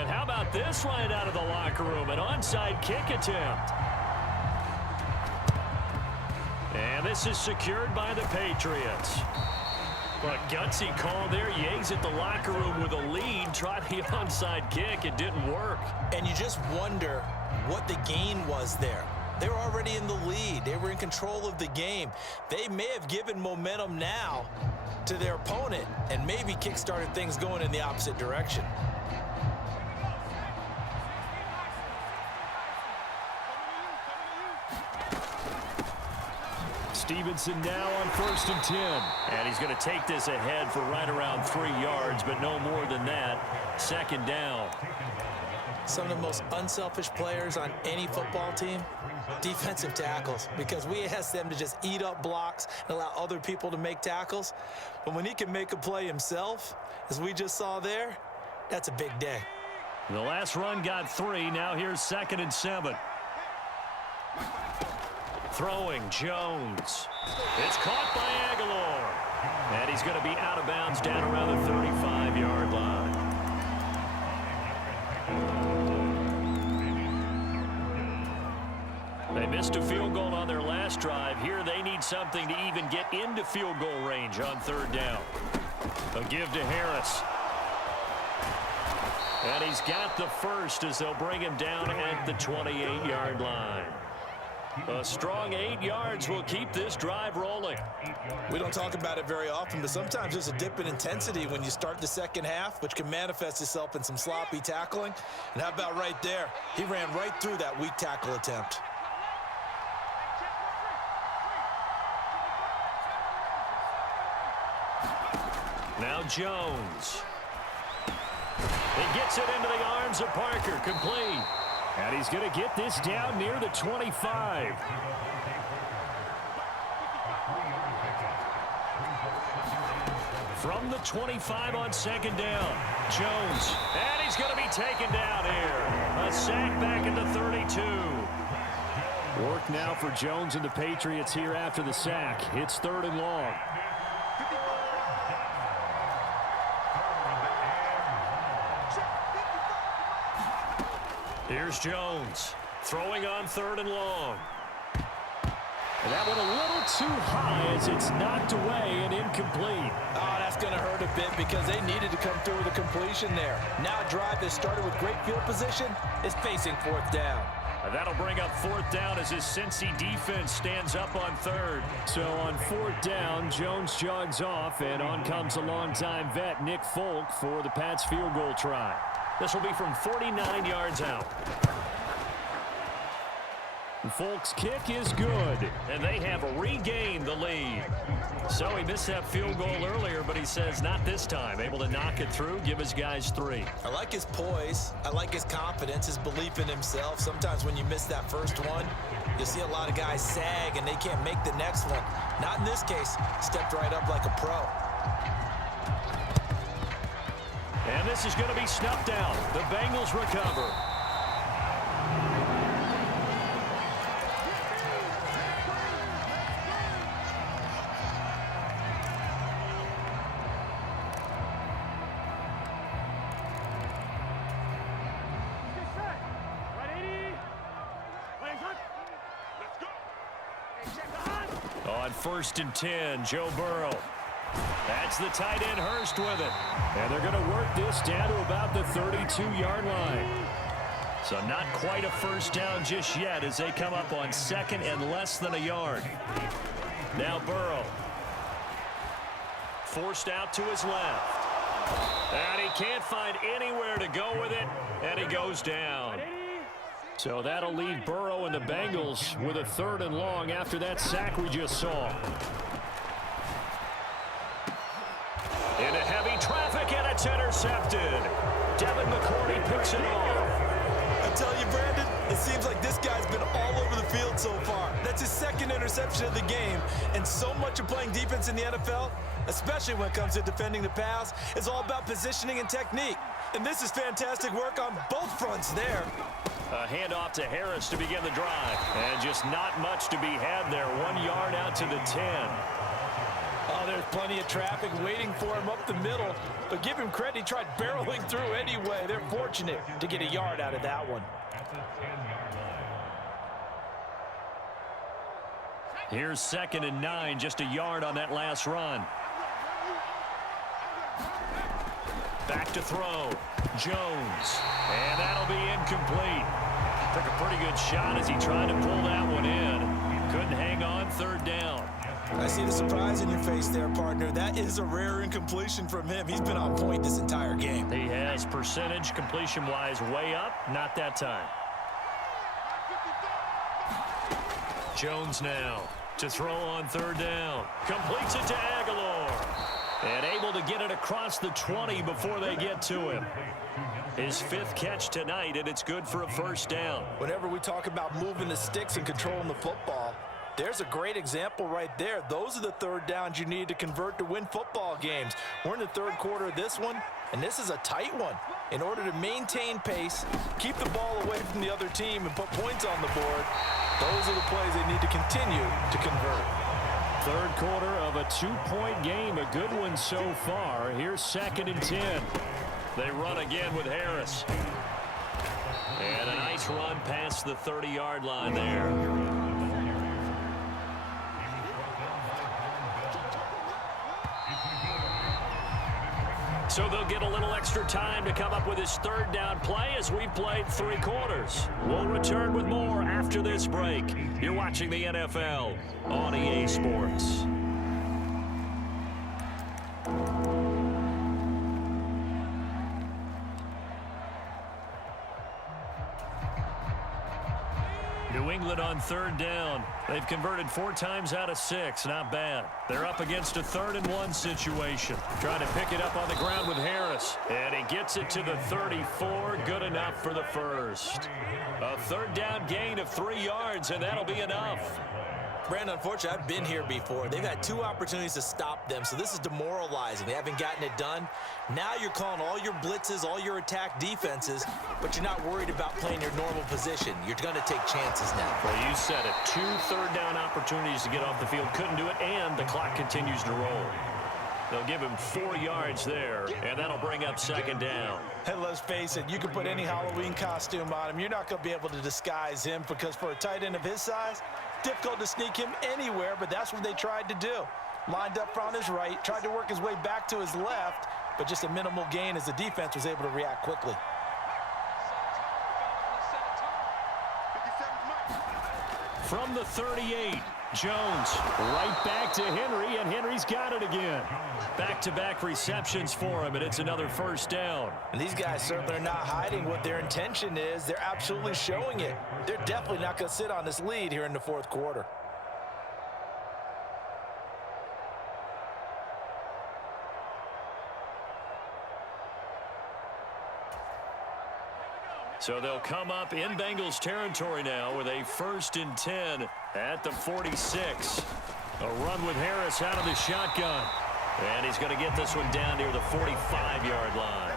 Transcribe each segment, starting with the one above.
And how about this right out of the locker room? An onside kick attempt. And this is secured by the Patriots. But gutsy call there. Yates at the locker room with a lead. Tried the onside kick. It didn't work. And you just wonder what the gain was there. They were already in the lead. They were in control of the game. They may have given momentum now to their opponent and maybe kick-started things going in the opposite direction. Stevenson now on 1st and 10. And he's going to take this ahead for right around 3 yards, but no more than that. 2nd down. Some of the most unselfish players on any football team, defensive tackles, because we ask them to just eat up blocks and allow other people to make tackles. But when he can make a play himself, as we just saw there, that's a big day. The last run got 3. Now here's 2nd and 7. Throwing Jones. It's caught by Aguilar. And he's going to be out of bounds down around the 35-yard line. They missed a field goal on their last drive. Here they need something to even get into field goal range on 3rd down. A give to Harris. And he's got the first as they'll bring him down at the 28-yard line. A strong 8 yards will keep this drive rolling. We don't talk about it very often, but sometimes there's a dip in intensity when you start the second half, which can manifest itself in some sloppy tackling. And how about right there? He ran right through that weak tackle attempt. Now Jones. He gets it into the arms of Parker, complete. And he's going to get this down near the 25. From the 25 on 2nd down, Jones. And he's going to be taken down here. A sack back at the 32. Work now for Jones and the Patriots here after the sack. It's 3rd and long. Here's Jones, throwing on 3rd and long. And that went a little too high as it's knocked away and incomplete. Oh, that's going to hurt a bit because they needed to come through with a completion there. Now a drive that started with great field position is facing 4th down. And that'll bring up 4th down as his Cincy defense stands up on 3rd. So on 4th down, Jones jogs off, and on comes a longtime vet, Nick Folk, for the Pats field goal try. This will be from 49 yards out. Folk's kick is good, and they have regained the lead. So he missed that field goal earlier, but he says not this time. Able to knock it through, give his guys 3. I like his poise. I like his confidence, his belief in himself. Sometimes when you miss that first one, you see a lot of guys sag, and they can't make the next one. Not in this case. Stepped right up like a pro. And this is going to be snuffed out. The Bengals recover. On 1st and 10, Joe Burrow. That's the tight end Hurst with it. And they're going to work this down to about the 32-yard line. So not quite a 1st down just yet as they come up on 2nd and less than a yard. Now Burrow. Forced out to his left. And he can't find anywhere to go with it. And he goes down. So that'll leave Burrow and the Bengals with a 3rd and long after that sack we just saw. Into heavy traffic, and it's intercepted. Devin McCourty picks it off. I tell you, Brandon, it seems like this guy's been all over the field so far. That's his 2nd interception of the game. And so much of playing defense in the NFL, especially when it comes to defending the pass, is all about positioning and technique. And this is fantastic work on both fronts there. A handoff to Harris to begin the drive. And just not much to be had there. 1 yard out to the 10. Oh, there's there's plenty of traffic waiting for him up the middle, but give him credit, he tried barreling through anyway. They're fortunate to get a yard out of that one. Here's 2nd and 9, just a yard on that last run. Back to throw. Jones. And that'll be incomplete. Took a pretty good shot as he tried to pull that one in. Couldn't hang on, 3rd down. I see the surprise in your face there, partner. That is a rare incompletion from him. He's been on point this entire game. He has percentage completion-wise way up. Not that time. Jones now to throw on 3rd down. Completes it to Aguilar. And able to get it across the 20 before they get to him. His 5th catch tonight, and it's good for a 1st down. Whenever we talk about moving the sticks and controlling the football, there's a great example right there. Those are the 3rd downs you need to convert to win football games. We're in the 3rd quarter of this one, and this is a tight one. In order to maintain pace, keep the ball away from the other team, and put points on the board, those are the plays they need to continue to convert. 3rd quarter of a 2-point game, a good one so far. Here's 2nd and 10. They run again with Harris. And a nice run past the 30-yard line there. So they'll get a little extra time to come up with his 3rd down play as we've played 3 quarters. We'll return with more after this break. You're watching the NFL on EA Sports. New England on 3rd down. They've converted 4 times out of 6. Not bad. They're up against a 3rd and 1 situation. Trying to pick it up on the ground with Harris. And he gets it to the 34. Good enough for the 1st. A 3rd down gain of 3 yards, and that'll be enough. Brandon, unfortunately, I've been here before. They've had 2 opportunities to stop them, so this is demoralizing. They haven't gotten it done. Now you're calling all your blitzes, all your attack defenses, but you're not worried about playing your normal position. You're going to take chances now. Well, you said it. 2 3rd down opportunities to get off the field. Couldn't do it, and the clock continues to roll. They'll give him 4 yards there, and that'll bring up 2nd down. And let's face it, you can put any Halloween costume on him. You're not going to be able to disguise him because for a tight end of his size, difficult to sneak him anywhere, but that's what they tried to do. Lined up on his right, tried to work his way back to his left, but just a minimal gain as the defense was able to react quickly. From the 38, Jones right back to Henry, and Henry's got it again. Back-to-back receptions for him, and it's another 1st down. And these guys certainly are not hiding what their intention is. They're absolutely showing it. They're definitely not going to sit on this lead here in the 4th quarter. So they'll come up in Bengals territory now with a 1st and 10 at the 46. A run with Harris out of the shotgun. And he's going to get this one down near the 45-yard line.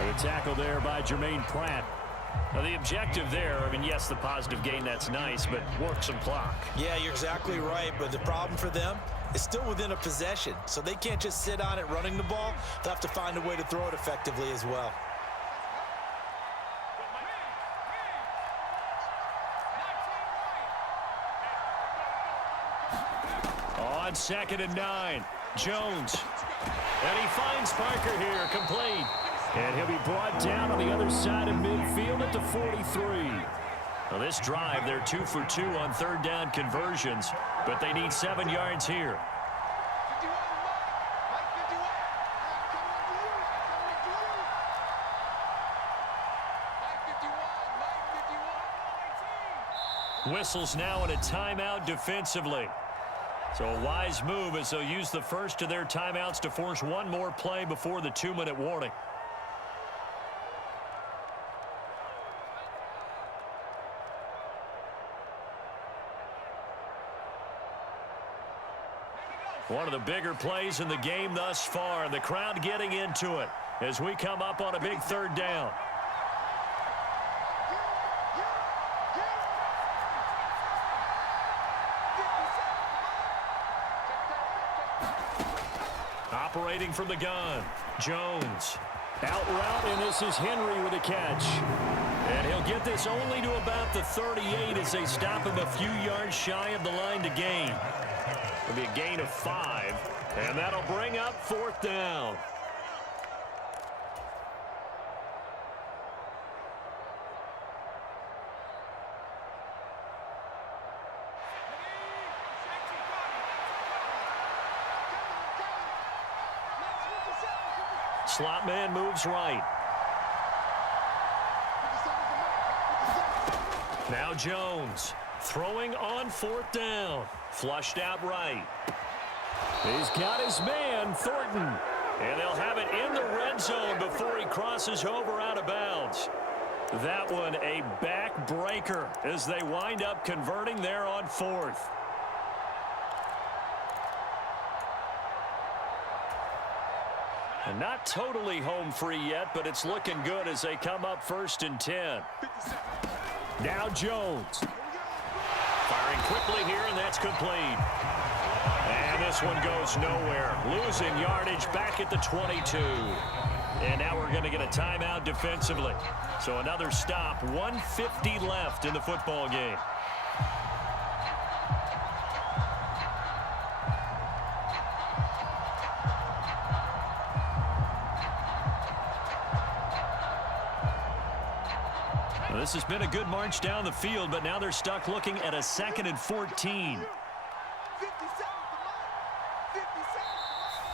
A tackle there by Jermaine Pratt. Now, the objective there, I mean, yes, the positive gain, that's nice, but work some clock. Yeah, you're exactly right, but the problem for them is still within a possession, so they can't just sit on it running the ball. They'll have to find a way to throw it effectively as well. On 2nd and 9, Jones. And he finds Parker here, complete. And he'll be brought down on the other side of midfield at the 43. Now this drive, they're 2 for 2 on 3rd down conversions, but they need 7 yards here. Whistles now in a timeout defensively. So a wise move as they'll use the first of their timeouts to force one more play before the 2-minute warning. One of the bigger plays in the game thus far. The crowd getting into it as we come up on a big 3rd down. Operating from the gun, Jones. Out route, and this is Henry with a catch. And he'll get this only to about the 38 as they stop him a few yards shy of the line to gain. It'll be a gain of 5, and that'll bring up 4th down. Slot man moves right. Now Jones throwing on 4th down. Flushed out right. He's got his man, Thornton. And they'll have it in the red zone before he crosses over out of bounds. That one a backbreaker as they wind up converting there on 4th. And not totally home free yet, but it's looking good as they come up 1st and 10. Now Jones. Firing quickly here, and that's complete. And this one goes nowhere. Losing yardage back at the 22. And now we're going to get a timeout defensively. So another stop, 1:50 left in the football game. This has been a good march down the field, but now they're stuck looking at a 2nd and 14.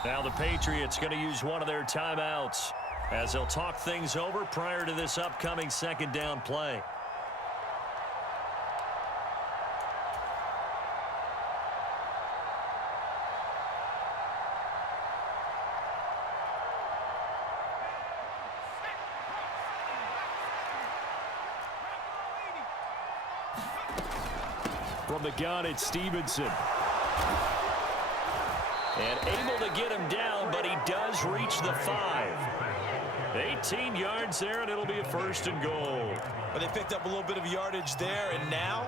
Now the Patriots going to use one of their timeouts as they'll talk things over prior to this upcoming 2nd down play. From the gun, it's Stevenson. And able to get him down, but he does reach the 5. 18 yards there, and it'll be a 1st and goal. Well, they picked up a little bit of yardage there, and now,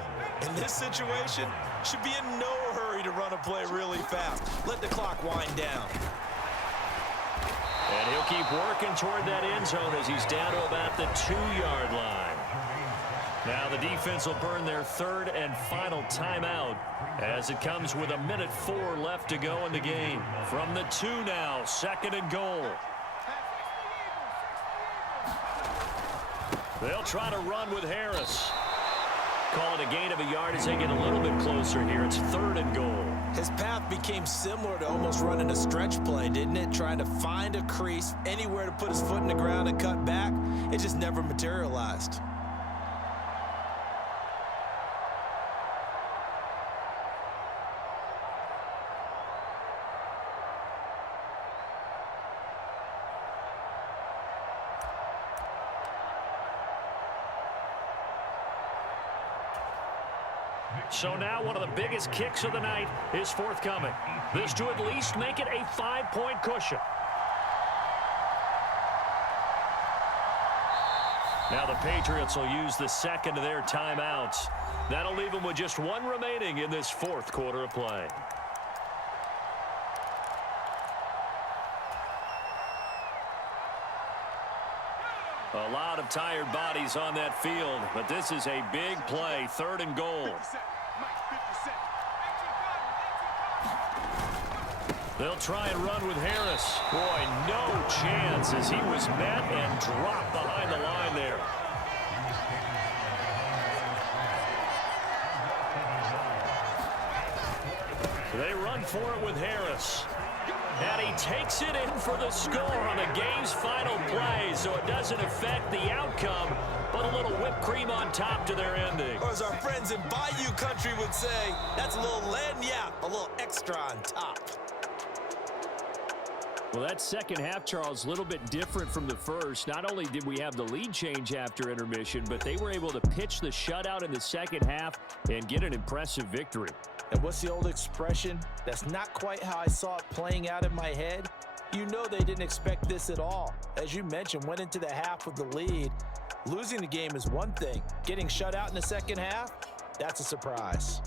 in this situation, should be in no hurry to run a play really fast. Let the clock wind down. And he'll keep working toward that end zone as he's down to about the 2-yard line. Now the defense will burn their 3rd and final timeout as it comes with 1:04 left to go in the game. From the 2 now, 2nd and goal. They'll try to run with Harris. Call it a gain of a yard as they get a little bit closer here. It's 3rd and goal. His path became similar to almost running a stretch play, didn't it? Trying to find a crease, anywhere to put his foot in the ground and cut back. It just never materialized. So now one of the biggest kicks of the night is forthcoming. This to at least make it a 5-point cushion. Now the Patriots will use the 2nd of their timeouts. That'll leave them with just 1 remaining in this 4th quarter of play. A lot of tired bodies on that field, but this is a big play, 3rd and goal. They'll try and run with Harris. Boy, no chance as he was met and dropped behind the line there. They run for it with Harris. And he takes it in for the score on the game's final play, so it doesn't affect the outcome, but a little whipped cream on top to their ending. Or as our friends in Bayou country would say, that's a little lagniappe, a little extra on top. Well, that second half, Charles, a little bit different from the first. Not only did we have the lead change after intermission, but they were able to pitch the shutout in the second half and get an impressive victory. And what's the old expression? That's not quite how I saw it playing out in my head. You know they didn't expect this at all. As you mentioned, went into the half with the lead. Losing the game is one thing. Getting shut out in the second half, that's a surprise.